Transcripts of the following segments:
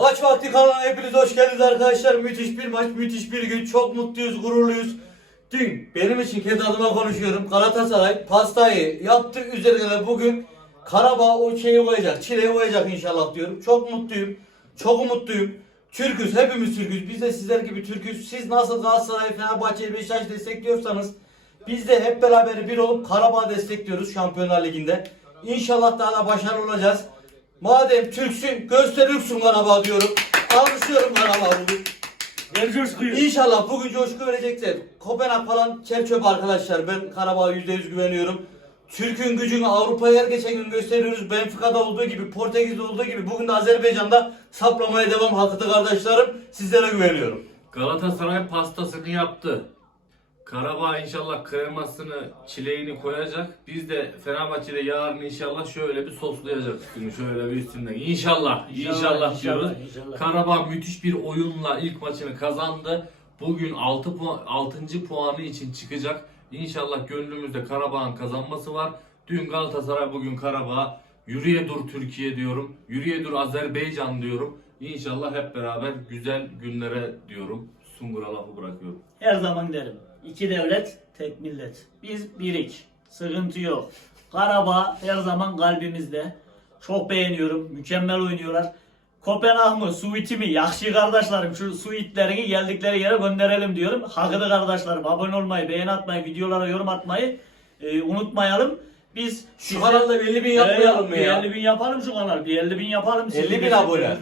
Maç vakti kanalına hepiniz hoş geldiniz arkadaşlar. Müthiş bir maç, müthiş bir gün. Çok mutluyuz, gururluyuz. Dün benim için kendi adıma konuşuyorum. Galatasaray pastayı yaptı. Üzerine de bugün Karabağ o şeyi koyacak, çileyi koyacak inşallah diyorum. Çok mutluyum, çok umutluyum. Türküz, hepimiz Türküz. Biz de sizler gibi Türküz. Siz nasıl Galatasaray, Fenerbahçe, Beşiktaş destekliyorsanız biz de hep beraber bir olup Karabağ destekliyoruz Şampiyonlar Ligi'nde. İnşallah daha da başarılı olacağız. Madem Türksün gösterirsin Karabağ diyorum. Alkışlıyorum Karabağ bugün. Ver coşkuyu. İnşallah bugün coşku verecekler. Kopenhag falan çerçöp arkadaşlar. Ben Karabağ'a %100 güveniyorum. Türk'ün gücünü Avrupa'ya her geçen gün gösteriyoruz. Benfica'da olduğu gibi, Portekiz'de olduğu gibi bugün de Azerbaycan'da saplamaya devam hakikaten kardeşlerim. Sizlere güveniyorum. Galatasaray pastasını yaptı. Karabağ inşallah kremasını, çileğini koyacak. Biz de Fenerbahçe'de yarın inşallah şöyle bir soslayacak üstünü. Şöyle bir üstünden. İnşallah, inşallah, İnşallah, diyoruz. inşallah. Karabağ müthiş bir oyunla ilk maçını kazandı. Bugün 6 puan 6. puanı için çıkacak. İnşallah gönlümüzde Karabağ'ın kazanması var. Dün Galatasaray bugün Karabağ. Yürüye dur Türkiye diyorum. Yürüye dur Azerbaycan diyorum. İnşallah hep beraber güzel günlere diyorum. Sungur'a lafı bırakıyorum. Her zaman derim. İki devlet, tek millet. Biz birik. Sıkıntı yok. Karabağ her zaman kalbimizde. Çok beğeniyorum. Mükemmel oynuyorlar. Kopenhag mı, Suit'i mi? Yakşı kardeşlerim şu Suit'lerini geldikleri yere gönderelim diyorum. Hakikaten kardeşlerim abone olmayı, beğeni atmayı, videolara yorum atmayı e, unutmayalım. Biz Şu kanalda 50 bin yapmayalım mı bir ya? 50 bin yapalım şu kanal. Bir 50 bin yapalım. sizin 50 bin abone.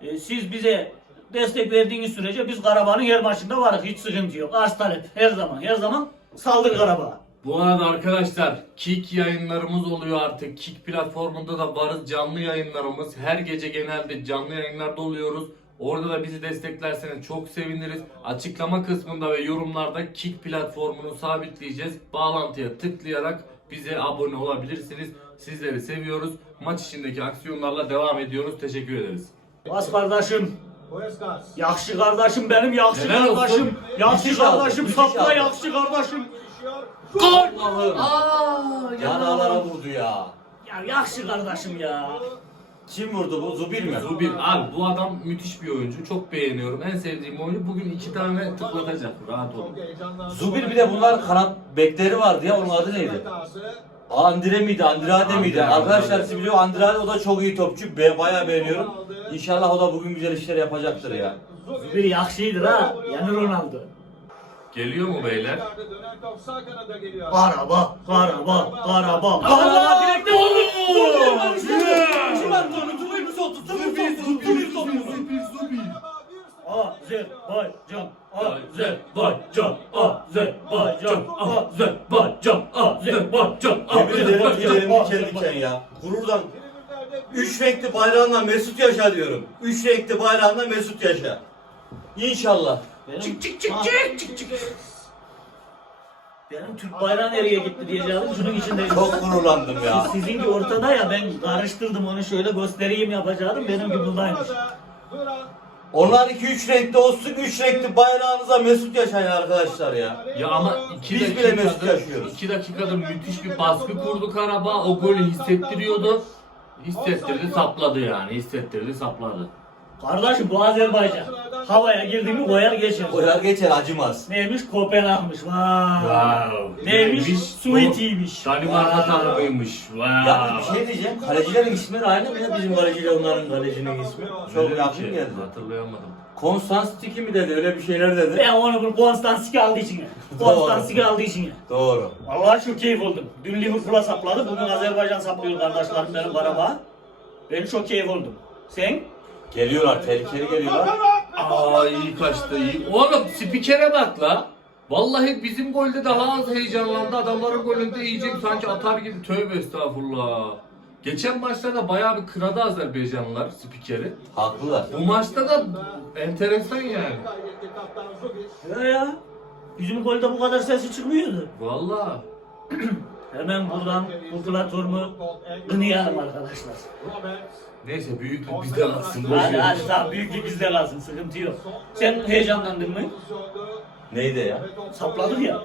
E, siz bize destek verdiğiniz sürece biz Karabağ'ın her maçında varız. Hiç sıkıntı yok. Arz talep. Her zaman. Her zaman saldır Karabağ'a. Bu arada arkadaşlar Kick yayınlarımız oluyor artık. Kick platformunda da varız canlı yayınlarımız. Her gece genelde canlı yayınlarda oluyoruz. Orada da bizi desteklerseniz çok seviniriz. Açıklama kısmında ve yorumlarda Kick platformunu sabitleyeceğiz. Bağlantıya tıklayarak bize abone olabilirsiniz. Sizleri seviyoruz. Maç içindeki aksiyonlarla devam ediyoruz. Teşekkür ederiz. Bas kardeşim. Yakşı kardeşim benim yakşı Helal olsun. kardeşim. Yakşı Müthiş aldı, müthiş Sapla aldı. yakşı kardeşim. Allah'ım. Aa, vurdu ya. Ya yakşı kardeşim ya. Kim vurdu bu? Zubir mi? Zubir abi bu adam müthiş bir oyuncu. Çok beğeniyorum. En sevdiğim oyuncu. Bugün iki tane tıklatacak. Rahat olun. Zubir bir de bunlar kanat bekleri vardı ya onun adı neydi? Andre miydi? Andrade miydi? Arkadaşlar siz biliyor Andrade o da çok iyi topçu. Be, bayağı beğeniyorum. İnşallah o da bugün güzel işler yapacaktır ya. Bir yakşıydır ha. Yani Ronaldo. Geliyor mu beyler? Karabağ, Karabağ, Karabağ. Karabağ direkte vurdu. Kim attı onu? Zubir mi soktu? Zubir mi soktu? Zubir mi soktu? Azerbaycan, Azerbaycan, Azerbaycan, Azerbaycan, Azerbaycan, Yemin ederim Azerbaycan, tüylerim diken Azerbaycan. diken ya. Gururdan. Üç renkli bayrağınla Mesut yaşa diyorum. Üç renkli bayrağınla Mesut yaşa. İnşallah. Çık çık çık çık çık çık. Benim Türk bayrağı nereye gitti diyeceğim. Şunun içinde. Çok gururlandım ya. Sizinki ortada ya ben karıştırdım onu şöyle göstereyim yapacaktım. Benimki buradaymış. Onlar iki üç renkli olsun. Üç renkli bayrağınıza Mesut yaşayın arkadaşlar ya. Ya ama iki Biz bile Mesut dakikada, yaşıyoruz. iki dakikada müthiş bir baskı kurdu Karabağ. O golü hissettiriyordu. Hissettirdi sapladı yani. Hissettirdi sapladı. Kardeşim bu Azerbaycan. Havaya girdi mi koyar geçer. Koyar geçer acımaz. Neymiş? Kopenhag'mış. Vay. Wow. Neymiş? Neymiş? Suiti'ymiş. Danimarka takımıymış. Wow. Ya bir şey diyeceğim. Kalecilerin isimleri aynı mı ya? Bizim kaleciyle onların kalecinin ismi. Çok yakın şey, geldi. Hatırlayamadım. Konstantiki mi dedi? Öyle bir şeyler dedi. Ben onu bu Konstantik aldığı için. Konstantik aldığı için. Doğru. Vallahi çok keyif oldum. Dün Liverpool'a sapladı. Bugün Azerbaycan saplıyor kardeşlerim benim Karabağ. Ben çok keyif oldum. Sen? Geliyorlar. Tehlikeli geliyorlar. Aa iyi kaçtı iyi. Oğlum spikere bak la. Vallahi bizim golde daha az heyecanlandı. Adamların golünde iyice sanki atar gibi. Tövbe estağfurullah. Geçen maçta da bayağı bir kıradı Azerbaycanlılar spikeri. Haklılar. Bu maçta da enteresan yani. Ya ya. Bizim golde bu kadar sesi çıkmıyordu. Vallahi. Hemen buradan bu platformu kınayalım arkadaşlar. Neyse büyüklük bizde kalsın. boş Hadi ver. hadi tamam büyüklük bizde kalsın sıkıntı yok. Sen heyecanlandın mı? Neydi ya? Sapladık ya.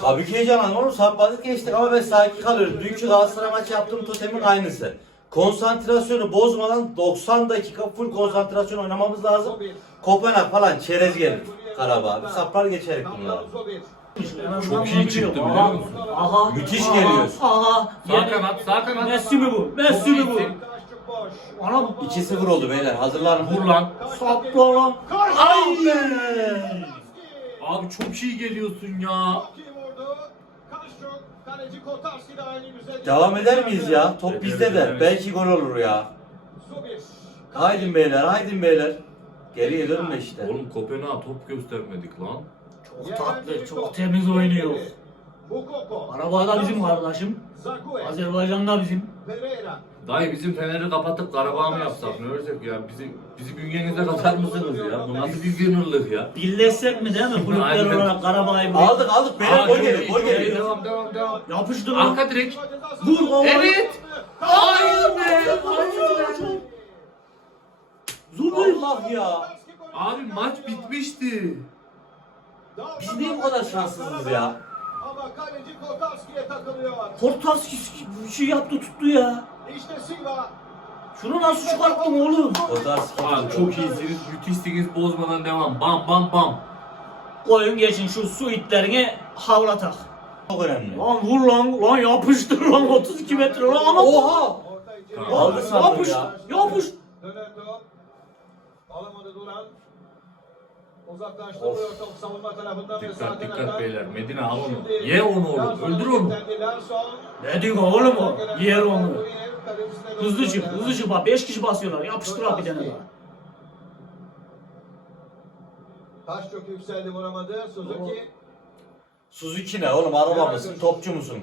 Tabii ki heyecanlandım oğlum. Sapladık geçtik ama ben sakin kalıyorum. Dünkü Galatasaray maçı yaptığım totemin aynısı. konsantrasyonu bozmadan 90 dakika full konsantrasyon oynamamız lazım. Kopenhag falan çerez gelir Karabağ. Bir saplar geçerik bunları. Çok iyi çıktı biliyor. musun? Aha. Müthiş aha, geliyor. Aha. Sağ Yeni- kanat, sağ kanat. Messi mi bu? Messi mi bu? Anam 2-0 oldu beyler. Hazırlanın. Vur lan. sapla lan. Ay be! Abi çok iyi geliyorsun ya. Devam eder miyiz ya? Top bizde de. ederiz. Belki gol olur ya. Haydin beyler, haydin beyler. Geriye dönme işte. Oğlum Kopenhag'a top göstermedik lan. Çok tatlı, çok temiz oynuyor. Araba da bizim kardeşim. Azerbaycan da bizim. Dayı bizim Fener'i kapatıp Karabağ mı yapsak ne örsek ya? Bizi bizi bünyenize katar mısınız ya? Bu nasıl bir gönüllülük ya? Birleşsek mi değil mi? Kulüpler Aynen. olarak Karabağ'ı bir- Aldık aldık beyler gol geliyor, gol geliyor. Devam devam devam. Yapıştır lan. Arka direk. Vur. Evet. Ay be. Zubir. Allah ya. Abi maç bitmişti. Biz niye bu kadar şanssızız ya? Ama kaleci Kotarski'ye takılıyor. Portas bir şey yaptı tuttu ya. İşte Silva. Şunu nasıl çıkarttın oğlum? Odarski. Abi çok iyisiniz, müthişsiniz. Bozmadan devam. Bam bam bam. Koyun geçin şu su itlerini havlatak. Çok önemli. Lan vur lan, lan yapıştır lan 32 metre lan ana. Oha! Yapış, ya. yapış. Dönen top. Alamadı Duran. Uzaklaştı Of. savunma tarafından. Dikkat dikkat beyler. Medine al onu. Ye onu oğlum. Öldür onu. Ne diyor oğlum o? Yer onu. Hızlı çık, hızlı çık bak 5 kişi basıyorlar. Yapıştır abi bir tane daha. Taş çok yükseldi vuramadı. Suzuki. Suzuki ne oğlum araba mısın? Topçu musun?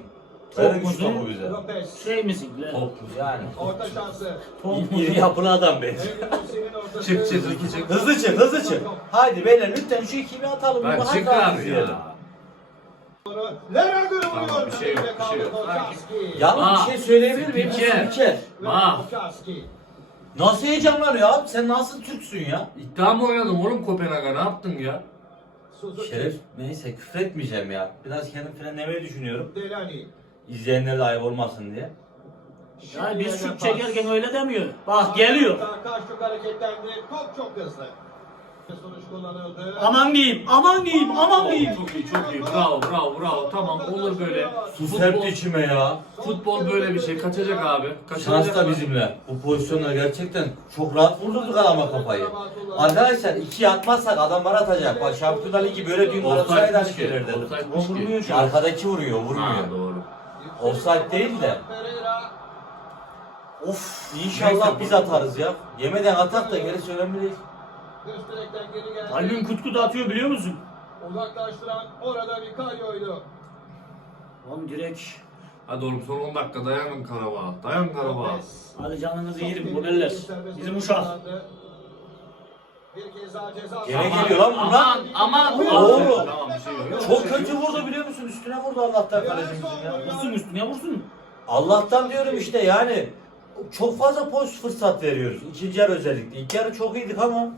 Şu musun? topu bize. Lopez. Şey misin? Top. Yani. Orta şansı. Top İyi, iyi yapılı adam be. Çık çık hızlı çık. Hızlı çık, hızlı çık. Haydi beyler lütfen şu ikili atalım. Ben çık abi ya. Lerner vuruyor. Tamam, bir şey yok, bir şey yok. Yalnız bir şey söyleyebilir miyim? spiker. Spiker. Bak. Kotarski. Nasıl heyecanlanıyor abi? Sen nasıl Türksün ya? İddia mı oynadın oğlum Kopenhag'a ne yaptın ya? Şeref neyse küfür etmeyeceğim ya. Biraz kendim frenlemeyi düşünüyorum. Delani. İzleyenler de ayıp olmasın diye. Yani biz şut çekerken öyle demiyor. Bak geliyor. Karşı çok hareketlendi. Top çok hızlı. Sonuç kullanıldı. Aman diyeyim, aman diyeyim, aman diyeyim. Çok iyi çok iyi. Bravo bravo bravo. Tamam olur böyle. Su Futbol, serpti içime ya. futbol böyle bir şey. Kaçacak abi. Şans Kaçacak. da bizimle. Bu pozisyonlar gerçekten çok rahat vurdurduk adama kafayı. Arkadaşlar ikiye atmazsak adamlar atacak. Bak Şampiyonlar Ligi böyle düğün Galatasaray'da Offside'miş ki. hareketler dedim. Offside'miş O vurmuyor ki. Arkadaki vuruyor, Ha vurmuyor. doğru. Offside değil de. Of inşallah biz atarız ya. Yemeden atak da gerisi önemli değil. Kalbin kutku da atıyor biliyor musun? Uzaklaştıran orada Vicario'ydu. Oğlum direkt. Hadi oğlum son 10 dakika dayanın Karabağ. Dayan Karabağ. Hadi canınızı yerim bu neler. Bizim uşak. Bir kez daha ceza Gene sahası. geliyor lan bunlar. Aman aman. Oğlum. Tamam bir şey yok. Çok kötü vurdu biliyor musun? Üstüne vurdu Allah'tan kalecimizin ya. Vursun üstüne vursun. Allah'tan diyorum işte yani. Çok fazla pozitif fırsat veriyoruz. İkinci yarı özellikle. İlk yarı çok iyiydik ama.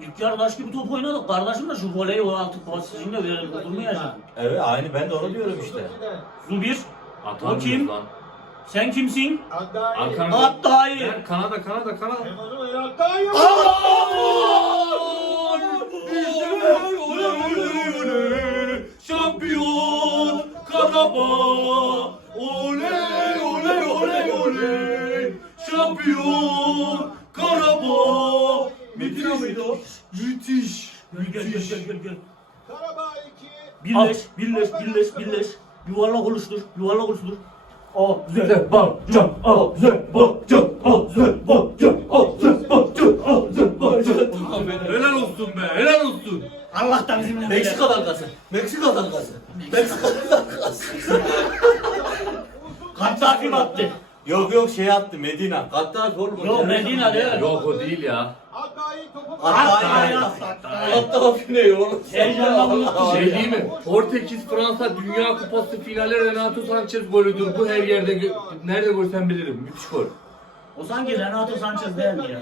İlk yarı taş gibi top oynadık. Kardeşim de şu voleyi o altı pozisyonda verelim. Durmayacak. Evet aynı ben de onu diyorum işte. Zubir. Atar O kim? mıyız lan? Sen kimsin? Daha iyi. Ver, Kanada Kanada Kanada. Şampiyon Karabağ Oley oley oley oley Şampiyon Karabağ Müthiş Müthiş gel gel Müthiş gel gel. gel. Karabağ 2. Birleş, birleş, birleş, birleş. Yuvarlak oluştur, yuvarlak oluştur. Azerbaycan Azerbaycan Azerbaycan Azerbaycan Azerbaycan Helal olsun be helal olsun Allah da bizimle Meksika dalgası. Meksika dalgası. Meksika dalgası. Kaddafi mi attı? Yok yok şey attı Medina. Kaddafi oğlum. Yok Medina değil. Yok o değil ya topu Haddai. Kaddafi ne unuttum. Şey değil mi? Portekiz Fransa Dünya Kupası finali Renato Sanchez golüdür. Bu her yerde gö- nerede görsem bilirim. Müthiş gol. O sanki Renato Sanchez değil mi ya?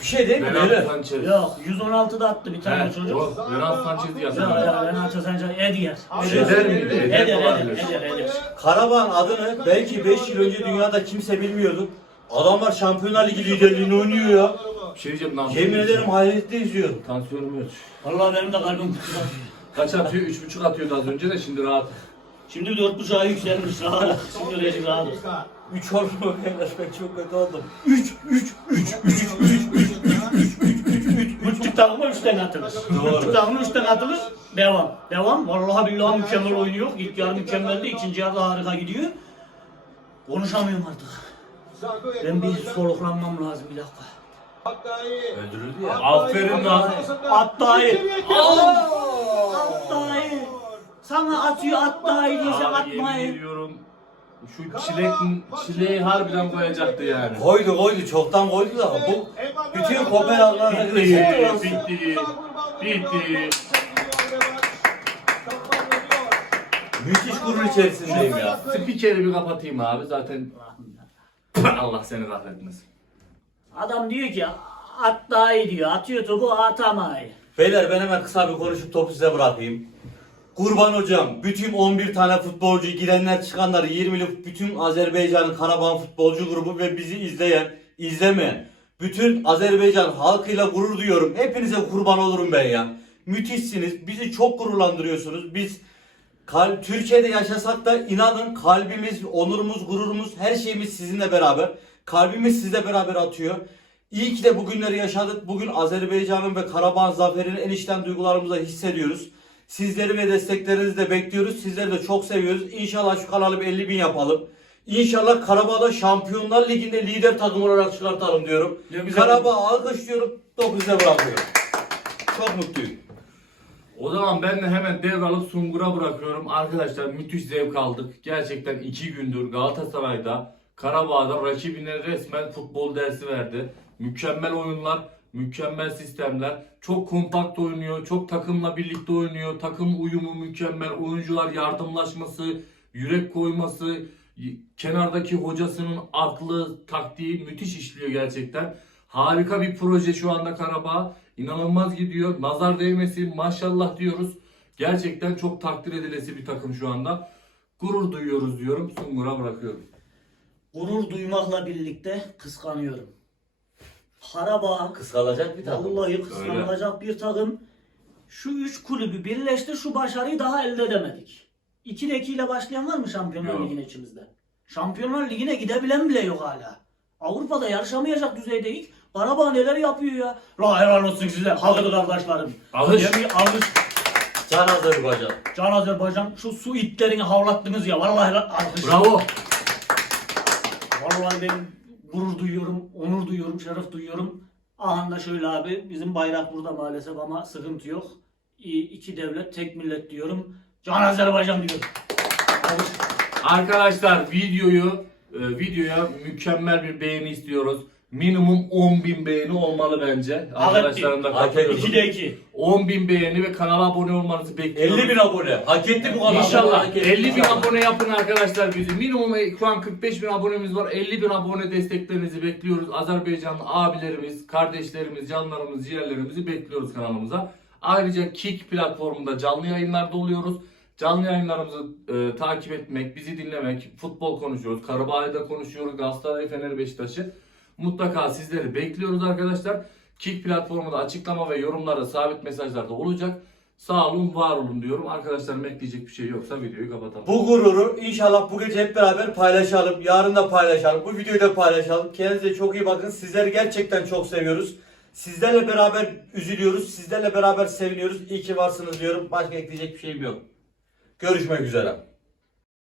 Bir şey değil mi Renato böyle? Sanchez. Yok, 116'da attı bir tane He, çocuk. yok, Renato Sanchez Ya yazıyor. ya Renato Sanchez Eder. Eder miydi? Eder Eder, eder, olabilir. eder, eder. Karabağ'ın adını belki 5 yıl önce dünyada kimse bilmiyordu. Adamlar Şampiyonlar Ligi liderliğini oynuyor ya. Bir şey diyeceğim lan. Yemin ederim hayretle izliyorum. Tansiyonum yok. Vallahi benim de kalbim kutluyor. Kaç atıyor? Üç buçuk atıyordu az önce de şimdi rahat. Şimdi dört buçuğa yükselmiş rahat. Şimdi Recep rahat. 3 oldu beyler ben çok kötü oldum. Buçuk takımı üçten atılır. Doğru. Buçuk takımı üçten atılır. Devam. Devam. Vallahi billahi mükemmel oynuyor. İlk yarı mükemmeldi. ikinci yarı harika gidiyor. Konuşamıyorum artık. Ben bir soluklanmam lazım bir dakika. Öldürüldü ya. Aferin lan. Attayı. Attayı. Sana atıyor attayı diye sen Abi yemin atmayı. ediyorum. Şu çilek, çileği harbiden koyacaktı yani. Koydu koydu çoktan koydu da bu bütün Kopenhag'larına Bitti, bitti, bitti. müthiş gurur içerisindeyim ya. Spikeri bir kapatayım abi zaten. Allah seni kahretmesin. Adam diyor ki attayı diyor. Atıyor topu atamayı. Beyler ben hemen kısa bir konuşup topu size bırakayım. Kurban hocam, bütün 11 tane futbolcu, girenler çıkanlar, 20'lik bütün Azerbaycan'ın Karabağ futbolcu grubu ve bizi izleyen, izlemeyen, bütün Azerbaycan halkıyla gurur duyuyorum. Hepinize kurban olurum ben ya. Müthişsiniz, bizi çok gururlandırıyorsunuz. Biz kal- Türkiye'de yaşasak da inanın kalbimiz, onurumuz, gururumuz, her şeyimiz sizinle beraber. Kalbimiz sizle beraber atıyor. İyi ki de bugünleri yaşadık. Bugün Azerbaycan'ın ve Karabağ zaferini en içten duygularımızla hissediyoruz. Sizleri ve desteklerinizi de bekliyoruz. Sizleri de çok seviyoruz. İnşallah şu kanalı bir 50 bin yapalım. İnşallah Karabağ'da Şampiyonlar Ligi'nde lider takım olarak çıkartalım diyorum. Karabağ alkışlıyorum. Topu size bırakıyorum. Çok mutluyum. O zaman ben de hemen devralıp Sungur'a bırakıyorum. Arkadaşlar müthiş zevk aldık. Gerçekten iki gündür Galatasaray'da, Karabağ'da rakibine resmen futbol dersi verdi. Mükemmel oyunlar, mükemmel sistemler. Çok kompakt oynuyor, çok takımla birlikte oynuyor. Takım uyumu mükemmel, oyuncular yardımlaşması, yürek koyması, kenardaki hocasının aklı, taktiği müthiş işliyor gerçekten. Harika bir proje şu anda Karabağ. İnanılmaz gidiyor. Nazar değmesin maşallah diyoruz. Gerçekten çok takdir edilesi bir takım şu anda. Gurur duyuyoruz diyorum. Sungur'a bırakıyorum. Gurur duymakla birlikte kıskanıyorum. Karabağ Kıskanacak bir takım. vallahi kıskanılacak bir takım. Şu üç kulübü birleşti şu başarıyı daha elde edemedik. 2'de 2 ile başlayan var mı Şampiyonlar Yok. Ligi'ne içimizde? Şampiyonlar Ligi'ne gidebilen bile yok hala. Avrupa'da yarışamayacak düzeydeyiz. Karabağ neler yapıyor ya? La helal olsun size haklı kardeşlerim. Alış. Yemin- alış. Can Azerbaycan. Can Azerbaycan şu su itlerini havlattınız ya vallahi helal alkış. Bravo. Vallahi ben gurur duyuyorum, onur duyuyorum, şeref duyuyorum. Aha da şöyle abi bizim bayrak burada maalesef ama sıkıntı yok. İki devlet, tek millet diyorum. Can Azerbaycan diyorum. Arkadaşlar videoyu e, videoya mükemmel bir beğeni istiyoruz. Minimum 10.000 beğeni olmalı bence. Arkadaşlarım da Hak katılıyorum. ettik. 2'de 2. 10.000 beğeni ve kanala abone olmanızı bekliyorum. 50 bin abone. Hak etti bu kanal. İnşallah Hak etti 50 bin abone yapın arkadaşlar bizi. Minimum şu an 45 bin abonemiz var. 50 bin abone desteklerinizi bekliyoruz. Azerbaycanlı abilerimiz, kardeşlerimiz, canlarımız, ciğerlerimizi bekliyoruz kanalımıza. Ayrıca Kick platformunda canlı yayınlarda oluyoruz. Canlı yayınlarımızı e, takip etmek, bizi dinlemek, futbol konuşuyoruz, Karabağ'da konuşuyoruz, Galatasaray, Fener, Beşiktaş'ı. Mutlaka sizleri bekliyoruz arkadaşlar. Kick platformunda açıklama ve yorumlarda sabit mesajlarda olacak. Sağ olun, var olun diyorum. Arkadaşlarım ekleyecek bir şey yoksa videoyu kapatalım. Bu gururu inşallah bu gece hep beraber paylaşalım. Yarın da paylaşalım. Bu videoyu da paylaşalım. Kendinize çok iyi bakın. Sizleri gerçekten çok seviyoruz. Sizlerle beraber üzülüyoruz. Sizlerle beraber seviniyoruz. İyi ki varsınız diyorum. Başka ekleyecek bir şeyim yok. Görüşmek üzere.